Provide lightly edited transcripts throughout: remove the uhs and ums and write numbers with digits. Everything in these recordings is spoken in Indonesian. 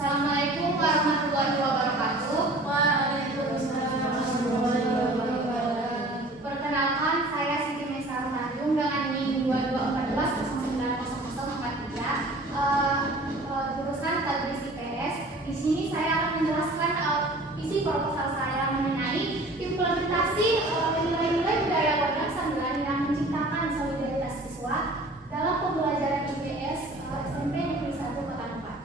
Assalamualaikum warahmatullahi wabarakatuh. Waalaikumsalam warahmatullahi wabarakatuh. Perkenalkan, saya Siti Mesar Tanjung dengan NIM 2214090043. Jurusan Tadris IPS. Di sini saya akan menjelaskan isi proposal saya mengenai implementasi nilai-nilai budaya wadah sambilan yang menciptakan solidaritas siswa dalam pembelajaran IPS SMP Negeri 1 Kota 4.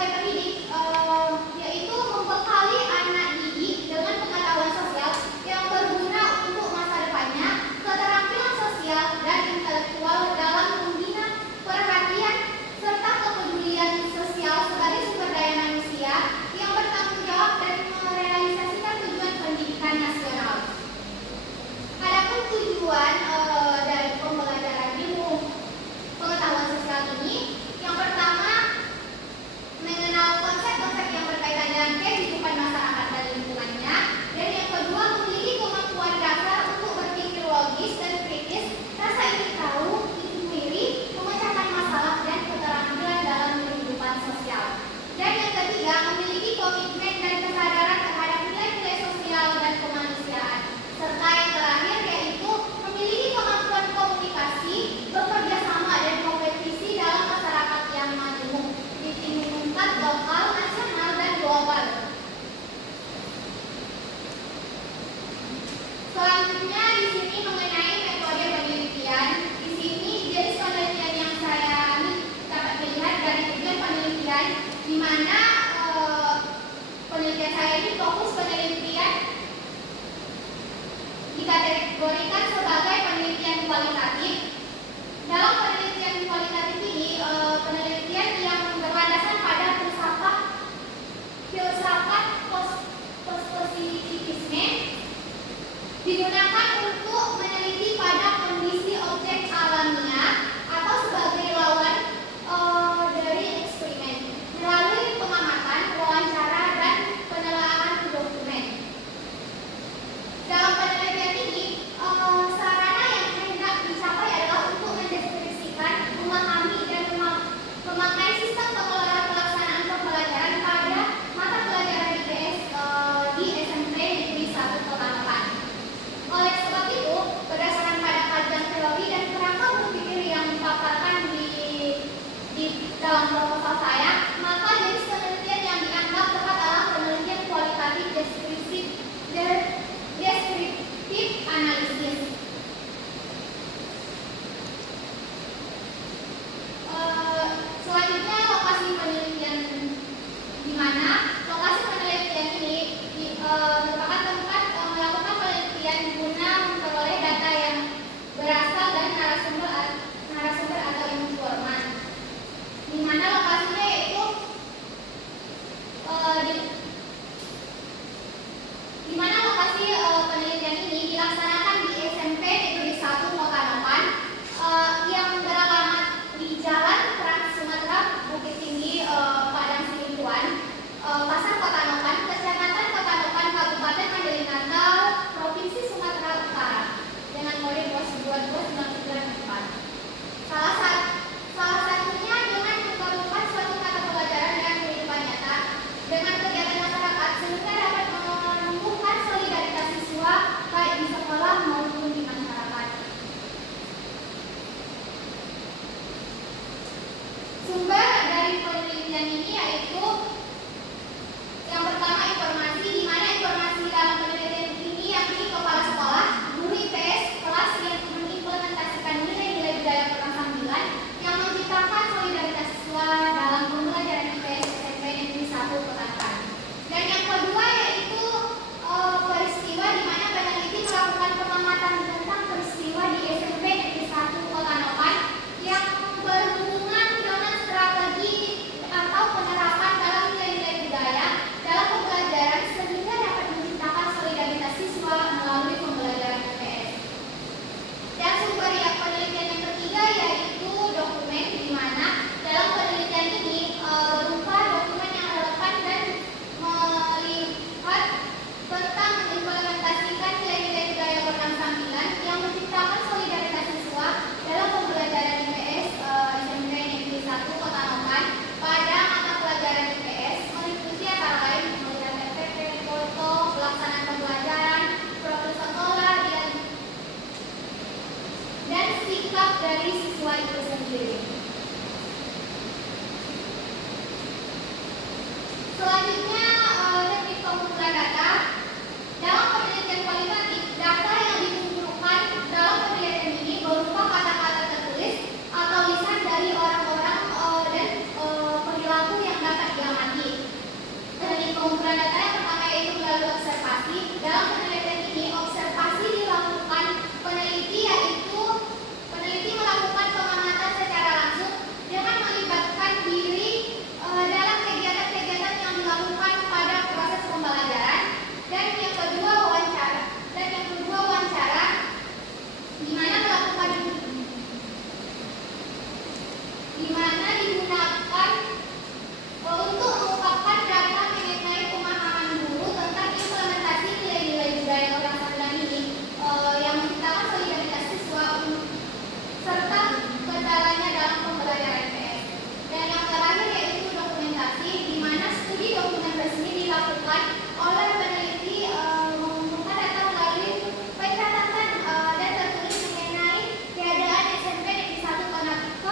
sebagai pendidik yaitu membekali anak didik dengan pengetahuan sosial yang berguna untuk masa depannya, keterampilan sosial dan intelektual dalam membina perhatian serta kepedulian sosial sebagai sumber daya manusia yang bertanggung jawab dan merealisasikan tujuan pendidikan nasional. Adapun tujuan dari pembelajaran ilmu pengetahuan sosial ini, yang pertama mengenal konsep-konsep yang berkaitan dengan kehidupan masyarakat dan lingkungannya, dan yang kedua memiliki kemampuan dasar untuk berpikir logis dan kritis, rasa ingin tahu, inquiry, memecahkan masalah dan keterampilan dalam kehidupan sosial. Dan yang ketiga memiliki komitmen dan kesadaran terhadap nilai-nilai sosial dan kemanusiaan, serta yang terakhir yaitu memiliki kemampuan komunikasi, bekerja sama dan kompetisi dalam masyarakat yang majemuk di tingkat lokal, nasional dan global. Selanjutnya di sini mengenai metode penelitian. Di sini jenis penelitian yang saya dapat melihat dari tujuan penelitian, di mana penelitian saya ini fokus penelitian dikategorikan sebagai penelitian kualitatif. Dalam penelitian kualitatif ini, penelitian yang berlandaskan pada filsafat positivisme digunakan untuk meneliti pada kondisi objek alamiah atau sebagai lawan dari eksperimen melalui pengamatan, wawancara, dan penelaahan dokumen. Dalam penelitian ini, sarana yang hendak dicapai adalah untuk mendeskripsikan, memahami, dan memakai sistem pengelolaan pelaksanaan pembelajaran pada mata pelajaran IPS di SMP Negeri 1 Kota Nopan. Oleh sebab itu, berdasarkan pada kajian teori dan kerangka berpikir yang dipaparkan di dalam proposal saya, maka jenis penelitian yang dianggap tepat adalah penelitian kualitatif deskriptif analisis. Selanjutnya lokasi penelitian, di mana lokasi penelitian ini merupakan tempat melakukan penelitian guna memperoleh data yang berasal dari narasumber atau informan. Di mana lokasinya yaitu di mana lokasi penelitian ini dilaksanakan di SMP Negeri 1 Kota Nopan yang beralamat di Jalan Trans Sumatera Bukit Tinggi, Padang Sidimpuan, Pasar Kota Nopan, Kecamatan Kota Nopan, Kabupaten Mandailing Natal, Provinsi Sumatera Utara, dengan kode 22994. Salah satunya dengan memperlukan suatu mata pelajaran dengan kehidupan nyata dengan kegiatan masyarakat sehingga dapat menumbuhkan solidaritas siswa baik di sekolah maupun di masyarakat. Sumber dari penelitian ini yaitu yang pertama informasi, di mana informasi dalam penelitian ini yakni kepala sekolah, guru IPS, kelas yang mengimplementasikan nilai-nilai budaya keterampilan yang menciptakan solidaritas siswa dalam pembelajaran IPS SMP Negeri 1 Kota Nopan. Dan yang kedua yaitu peristiwa, di mana peneliti melakukan pengamatan tentang peristiwa di SMP Negeri 1 Kota Nopan yang berhubungan dengan strategi atau penerapan dalam nilai-nilai budaya dalam pembelajaran sehingga dapat menciptakan solidaritas siswa melalui pembelajaran IPS. Dan sumber yang penelitian yang ketiga yaitu dokumen, di mana dalam penelitian ini berupa dokumen yang relevan dan melihat tentang mengimplementasikan nilai-nilai budaya keterampilan yang menciptakan solidaritas siswa dalam pembelajaran IPS SMP Negeri 1 Kota Nopan pada mata pelajaran IPS meliputi antara lain melihat RPP, foto, pelaksanaan pembelajaran, proses sekolah, dan sikap dari siswa itu sendiri. Selanjutnya teknik pengumpulan data. Dalam penelitian kualitatif, data yang dikumpulkan dalam penelitian ini berupa kata-kata tertulis atau lisan dari orang-orang dan perilaku yang dapat diamati. pengumpulan data yang pertama yaitu melalui observasi. Dalam penelitian ini, observasi dilakukan peneliti, yaitu peneliti melakukan pengamatan secara langsung dengan melibatkan diri dalam kegiatan-kegiatan yang dilakukan pada proses pembelajaran. Dan yang kedua wawancara. Di mana digunakan untuk mengungkapkan data mengenai pemahaman guru tentang implementasi nilai-nilai budaya orang Sanggan ini yang menciptakan solidaritas siswa serta kendalanya dalam pembelajaran IPS. Dan yang terakhir yaitu dokumentasi, di mana studi dokumen resmi dilakukan oleh peneliti mengumpulkan data melalui pencatatan dan tertulis mengenai keadaan SMP Negeri 1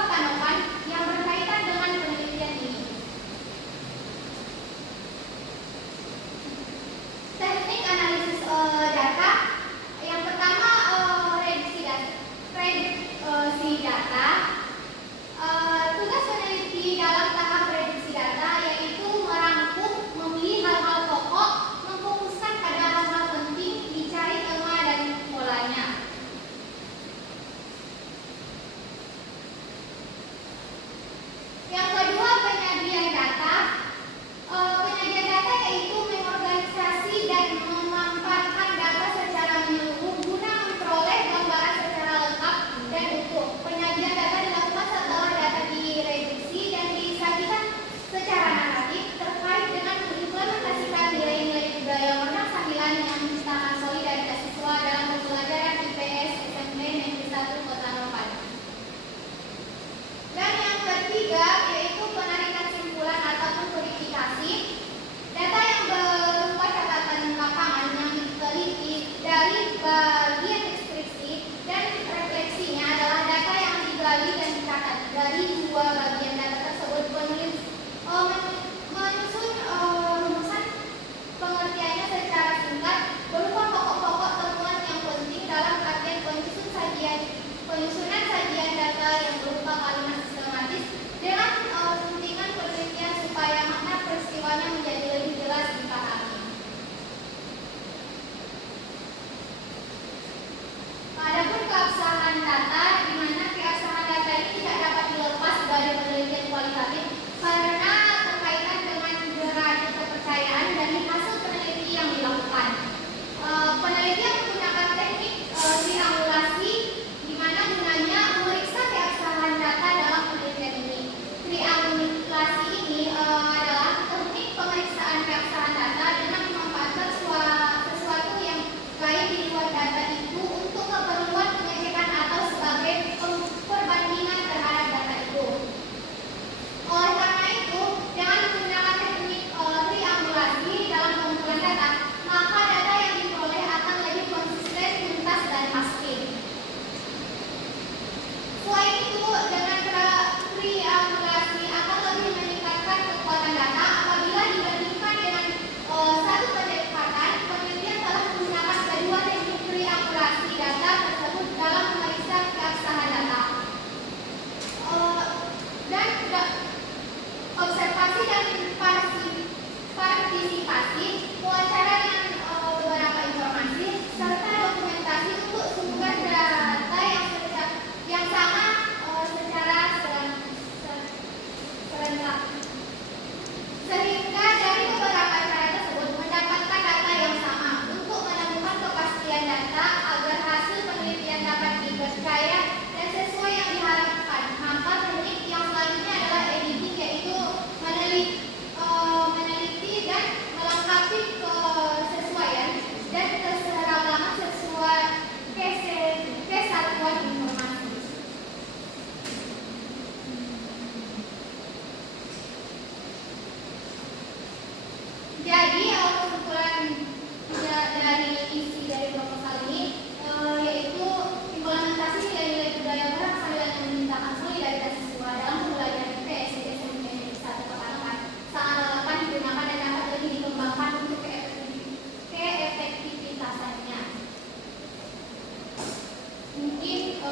Panokan yang berkaitan dengan penelitian ini. Teknik analisis data. Yang pertama reduksi data. Tugas peneliti dalam tahap reduksi data yaitu merangkum, memilih hal-hal pokok, memfokuskan pada hal-hal penting, dicari tema dan polanya. Yang kedua penyajian data. Penyajian data yaitu mengorganisasi dan memampangkan data secara menyeluruh guna memperoleh gambaran secara lengkap dan utuh. Penyajian data dilakukan setelah data direduksi dan disajikan secara naratif terkait dengan mengimplementasikan nilai-nilai budaya warna sambilan yang menciptakan solidaritas siswa dalam pembelajaran IPS SMP Negeri 1 Kota Nopan. Dan yang ketiga yaitu penarikan simpulan ataupun verifikasi. Data yang berupa catatan lapangan yang diteliti dari bagian deskripsi dan refleksinya adalah data yang digali dan dicatat. Dari dua bagian data tersebut, penulis menyusun rumusan pengertiannya secara singkat berupa pokok-pokok temuan yang penting dalam artian penyusunan sajian data yang berupa kalimat sistematis dengan suntingan penelitian supaya makna peristiwanya menjadi lebih jelas dipahami. Adapun keabsahan data, di mana keabsahan data ini tidak dapat dilepas dari penelitian kualitatif karena berkaitan dengan derajat kepercayaan dari hasil penelitian yang dilakukan. Penelitian menggunakan teknik triangulasi, di mana gunanya memeriksa keabsahan data dalam penelitian ini. Triangulasi ini adalah teknik pemeriksaan keabsahan data dengan memanfaatkan sesuatu yang lain di luar data itu untuk keperluan pengecekan atau sebagai perbandingan terhadap data itu. Oleh karena itu, dengan menggunakan teknik triangulasi dalam pengumpulan data, maka data yang diperoleh akan lebih konsisten, tuntas, dan pasti. Selain itu, dengan triangulasi akan lebih meningkatkan kekuatan data apabila dibandingkan dengan satu pendekatan. Penelitian telah menggunakan kedua teknik triangulasi data tersebut dalam memeriksa keabsahan data. Dan observasi dan partisipasi, wawancara dengan beberapa informasi, serta dokumentasi untuk sumber data yang sama secara serentak. Sehingga dari beberapa cara tersebut mendapatkan data yang sama untuk menemukan kepastian data agar hasil penelitian dapat dipercaya dan sesuai yang diharapkan. Maka teknik yang selanjutnya adalah editing, yaitu meneliti dan melengkapi kesesuaian dan keseragaman sesuai kesatuan informasi. Jadi kesimpulan dari isi dari proposal ini yaitu implementasi nilai-nilai budaya barat sambil menciptakan solidaritas siswa dalam pembelajaran IPS SMP Negeri 1 Kota Nopan sangat relevan digunakan dan dapat lebih dikembangkan untuk keefektivitasannya. Mungkin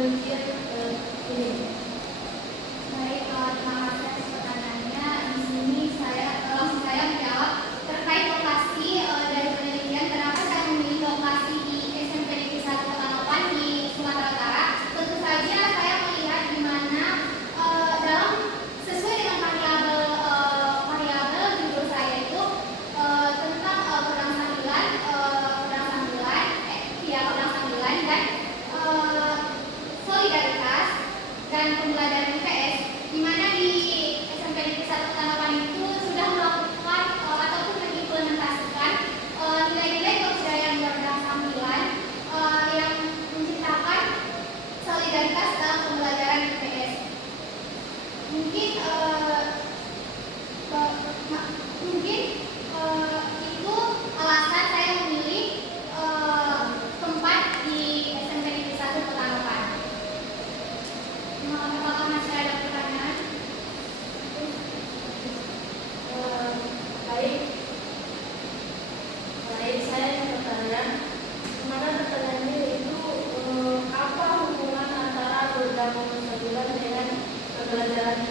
penelitian ini? Baik, terima kasih atas pertanyaannya. Di sini langsung saya menjawab terkait lokasi dari penelitian. Kenapa saya memilih lokasi di SMP Negeri 1 Petanopan di Sumatera Utara? Tentu saja saya melihat di mana dalam sesuai dengan variabel judul saya itu tentang program sambilan dan solidaritas dan pembelajaran IPS, di mana di SMP Negeri 1 Petanopan itu sudah melakukan ataupun mengimplementasikan nilai-nilai kebudayaan program sambilan yang menciptakan solidaritas dalam pembelajaran IPS. Mungkin itu alasan saya memilih tempat di SMP Negeri 1 Petanopan. Apakah masih ada pertanyaan? Baik. Saya yang bertanya, kemana pertanyaannya itu apa hubungan antara program sambilan dengan pembelajaran